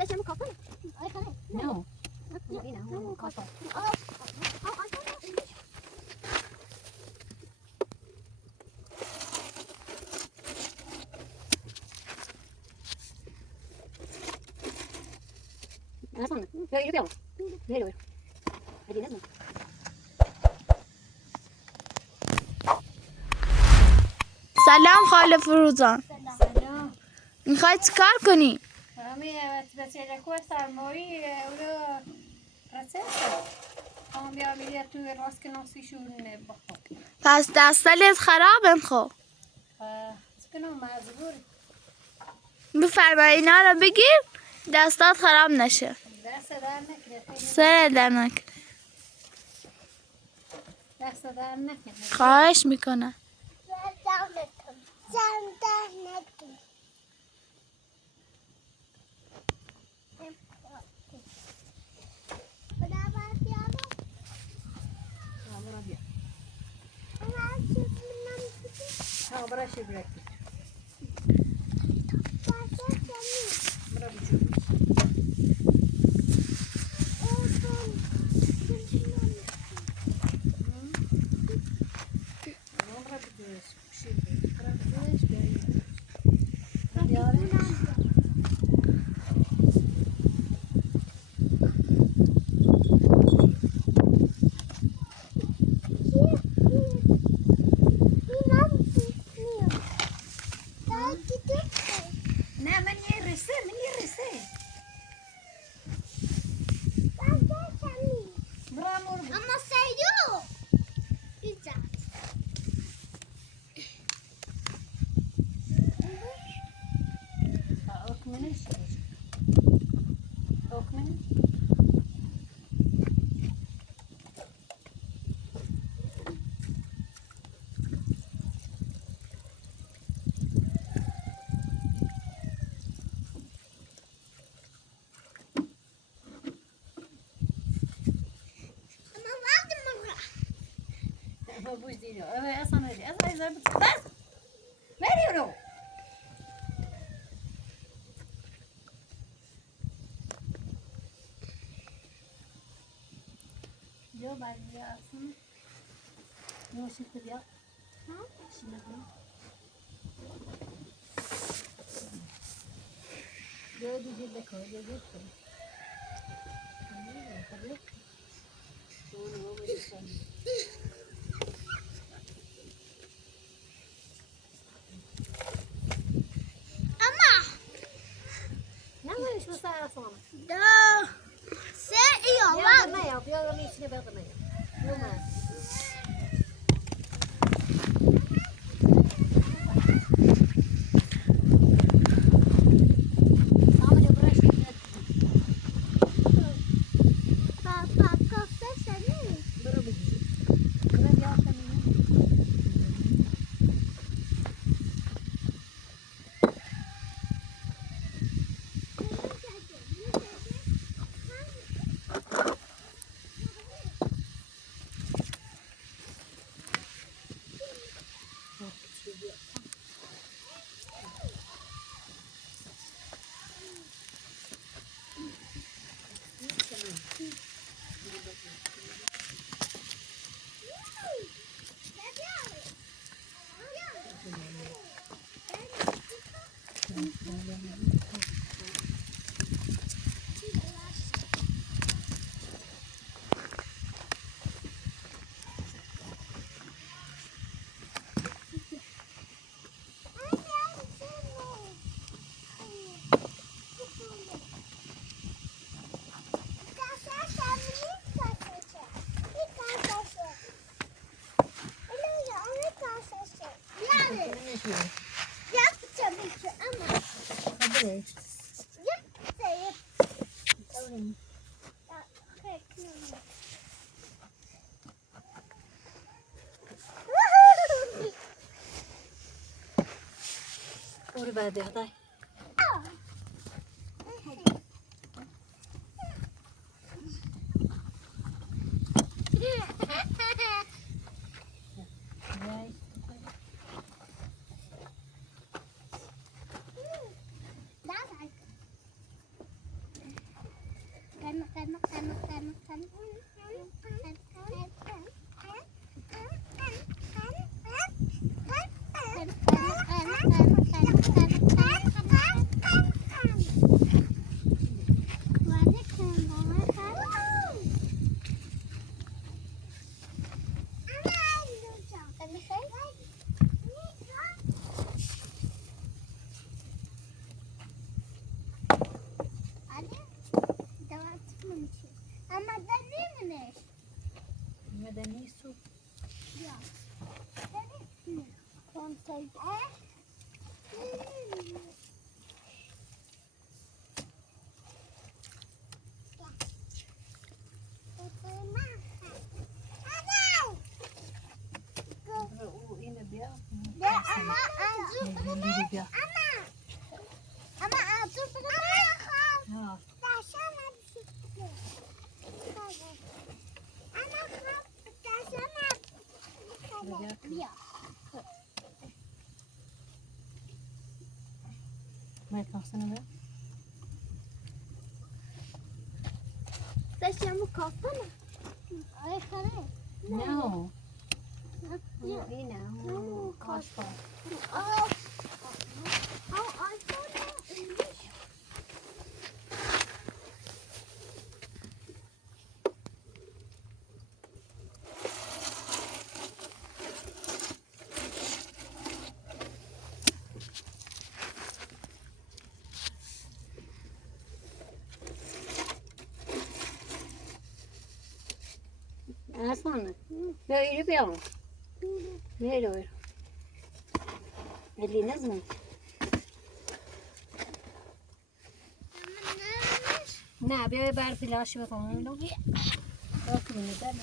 بشم کافه نه نه کافه اصلا یا اینو بیا بیا هدی نزن سلام خاله فروزان. سلام میخوای چیکار کنی؟ همه وسیله کو سرمایی اولو رسید هم بیا میری تو راست کناسیشون بخور پس دستالت خرابن خب. سکنم مجبور بفرما اینا رو بگیر دستات خراب نشه. دست در نکنه خیلی سر در نکن. دست در نکنه خواهش میکنم. برا بیا ها برا شی برا برا بیا برا بیا شی برا بیا بیا نه من یه رسه برا مور اما سیدو ایجاد اوكمنش اوكمن اما وقت مرة ما بوش دينو اصلا هذه اصلا بس مريونو جو بعد يا اصلا نو شفت بيا ها شنو جو دي جدك هو جو جدك اما لا ما شو صار اصلا دو سه يا ایوان ما يا بيا ما شنو بيا ما يا ما پاپا کافه شنی برو بگی برو بیا کنیم برو بعد هداي مدنی سو او اینو بیا بیا ها ما يكفصنا بقى Deixamos copa, Ai, cara. não هنا أصفر أصلا لا يبيعون ليه اللي نزموا نه بیا بر فلاش بکنم رو راکی بینه دارم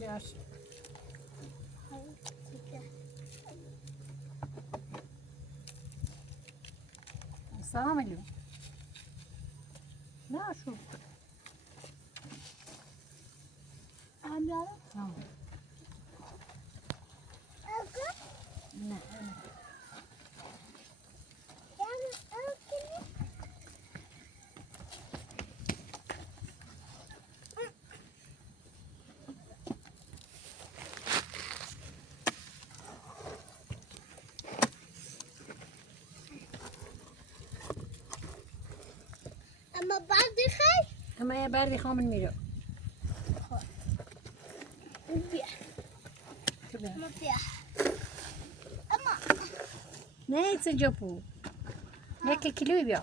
جاش السلام عليكم لا شوف اما بعد خیلی اما یه بردی خامل میره بیا اما بیا اما نه ایت جپو یک کیلویی بیا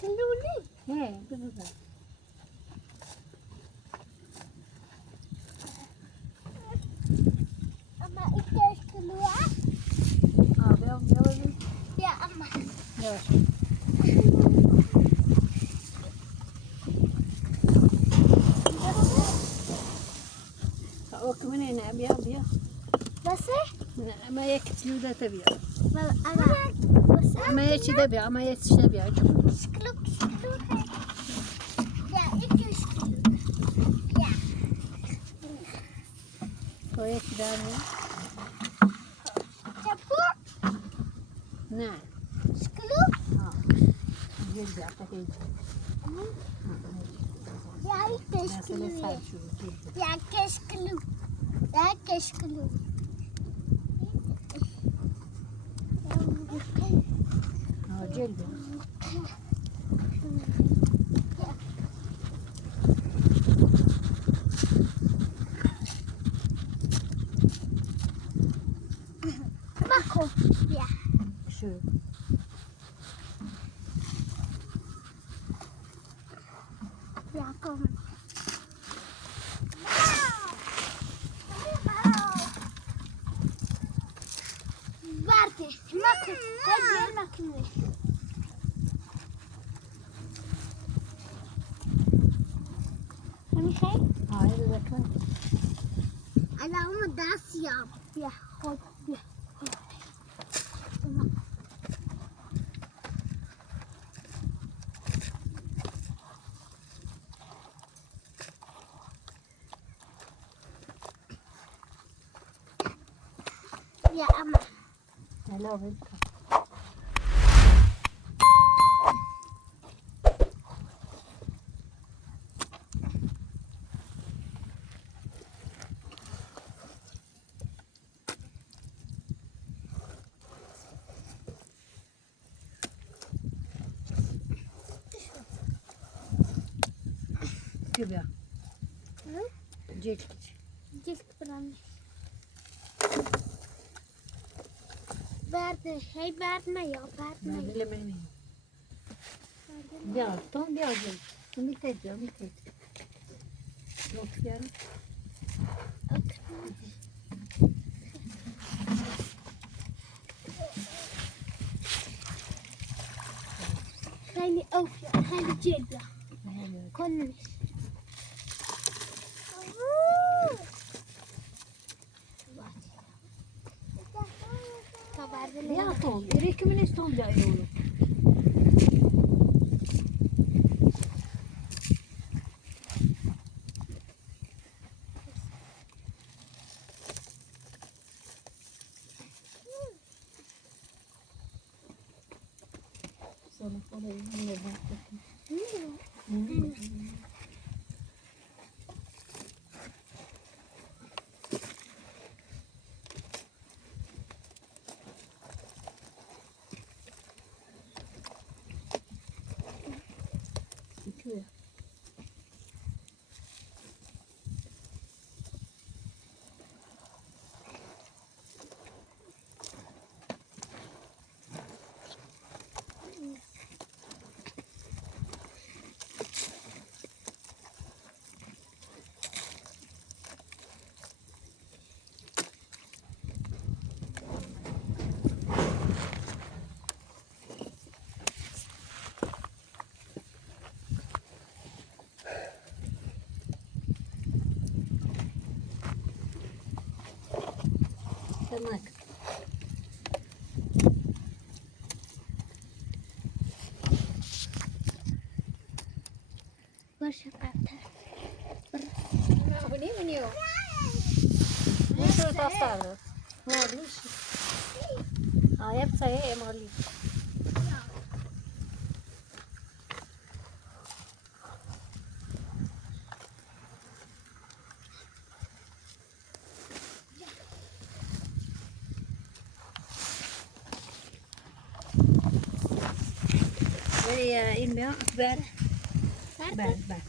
کلولی نه بگو اما ایتش کلوه بیا بیا بیا بیا اما باش اوه كمان هنا بيا بيا بس ما يكتلو ده تبيع اما بس ما يكتش ده بيع ما يكتش ده بيع شكلك يا ایتش کلو یا تو يكتش ده چپو نه شکلو جيل بيع تكين یا ایتش مثلا کلو سال شو یا کش کلو یا کش کلو جيل بيع ماكو يا شو يا كم بارتي ماكو هاي ماكو همي خير هذا ذكر انا ام داسيا يا خد يا Ya ama. هلا بك. كبير. جيت. Cilt buranmış. Verdi. Hey verme ya. Verme ya. بلا مني. بيا طون بيا جل. ميتة ميتة. لو كيان. Hani of ya. Hani cilt ya. Konuş. يا طون يريك من استون جاي يقولوا. تمام. Başa kalktı. بني من يوم. ليش تصاروا؟ ما ليش. يبصي هي مالي. إني أكبر. بعد.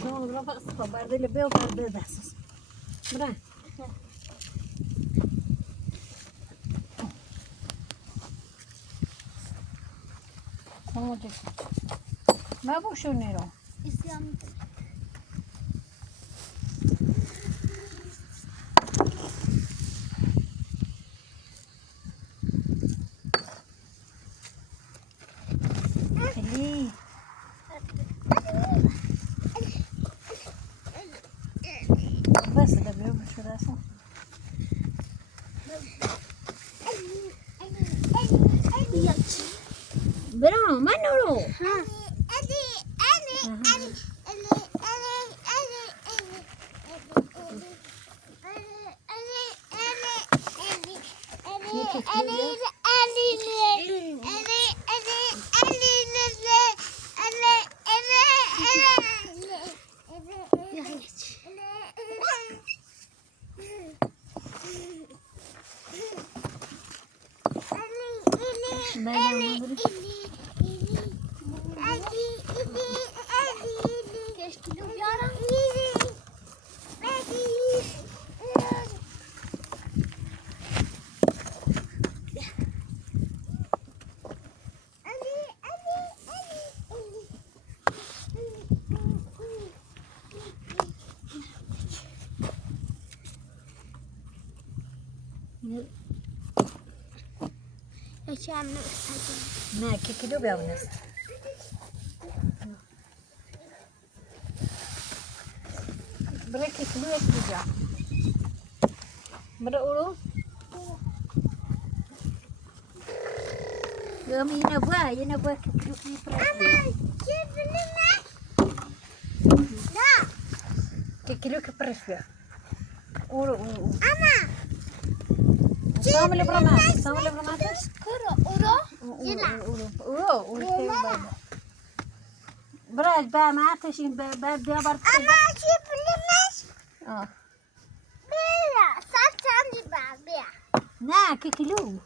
شلون رفع صفا بعد اللي بيه وبعد بيه بحسس. برا. ما بو شو نيرو. İsyan. خليه. بس ده بيه شو راسه. برا ما نورو. ما كيلو بيونس. بريك كيلو يرجع. برا أورو. يوم ينبوا كيلو في فرق. كيلو كبرش فيها. أورو. Ama سامل برمات سامل برمات كرة أورا براج با ما تشين با بیا بار أما شيء بلمس اه بيا ساتني بابيا نا كيلو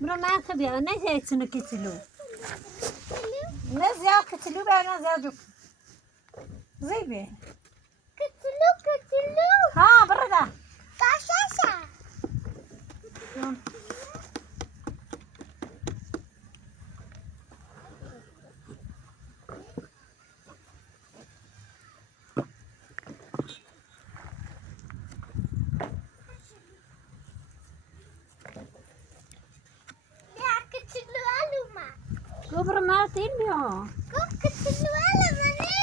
برمات بیا نه زیتون کیلو نه زیاد کیلو با نه زیاد زیبه كتلو ها بردا كاشاشا يا كتلو ألوما برماتين بیا كتلو ألوما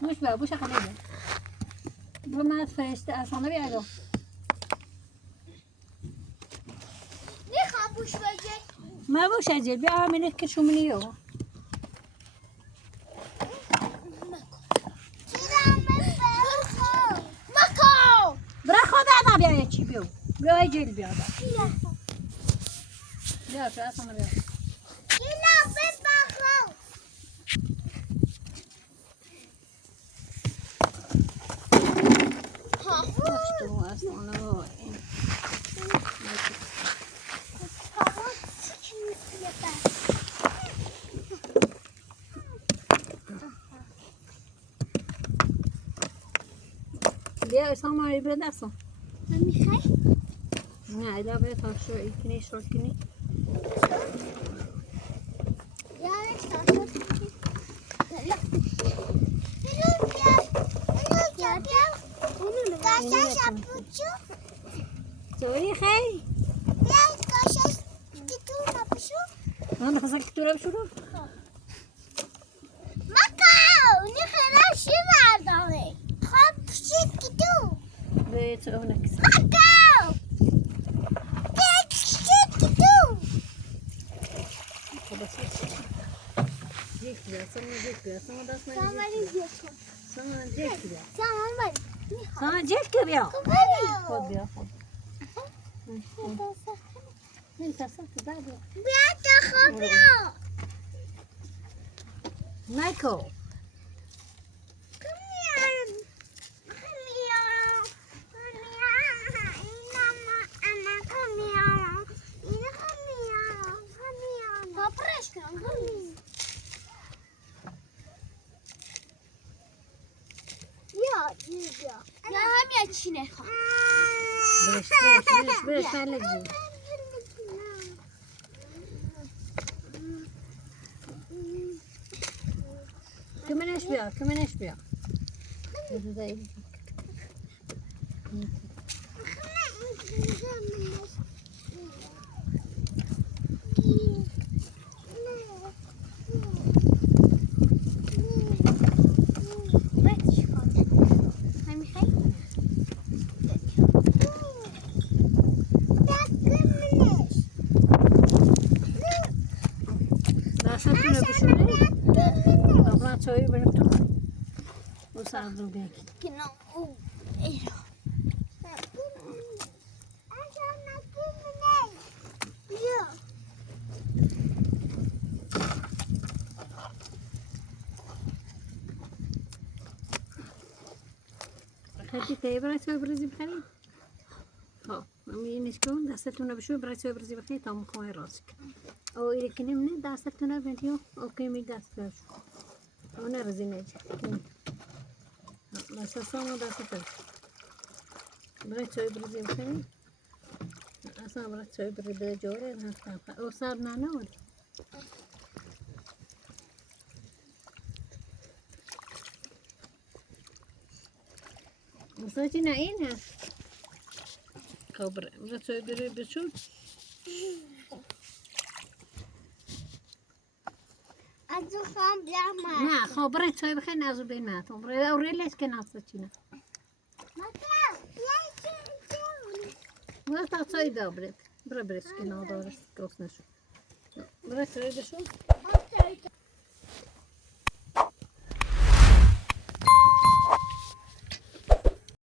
بوش بیا بوش خلیده برمات فرشته اصلا بیادو نخابوش وجه ما بوش اجل بیا همینه که شومنیو مكو برا خدا بیا یه چی بیو بیا اجل بیا بیا تو اصلا بیا يلا ببخو تو اصلا بیا اصلا ماری بیا دستم میخوای؟ نه ایلا بیا تا شو ایکنی شو کنی یادش داشت توری خی من خواستم که تو رو بشورم به تو اونکس جیک بیا سامان دست من سامان جیک بیا سامان جیک بیا خود بیا خود این ترسم تو در بیا نایکو Ya hem ya Çin'e. برش فرلگی کمنش بیا دستتون بشونه آقا چایی بریم تو او سردو بگی خیلی که برای چای برزی بخریم خب اینش کن دستتون بشو برای چای برزی بخریم تا مخواه راست کن او ایره کنیم نه دستتون بندیو او کمی دست بشو او نرزی نیجه بس اصلا دستتون برای چای برزی بخریم اصلا برای چای برزی جوره هستم او سر نانه مثلا چی نه این هست خب برای چای برزی بشو از خام بیام نه خب برای چای بخیر نازو بین ناتون برای اوریلش که ناسته چی نه برای تا چای دار برای برش که نادارست گوست نشو برای چای بشو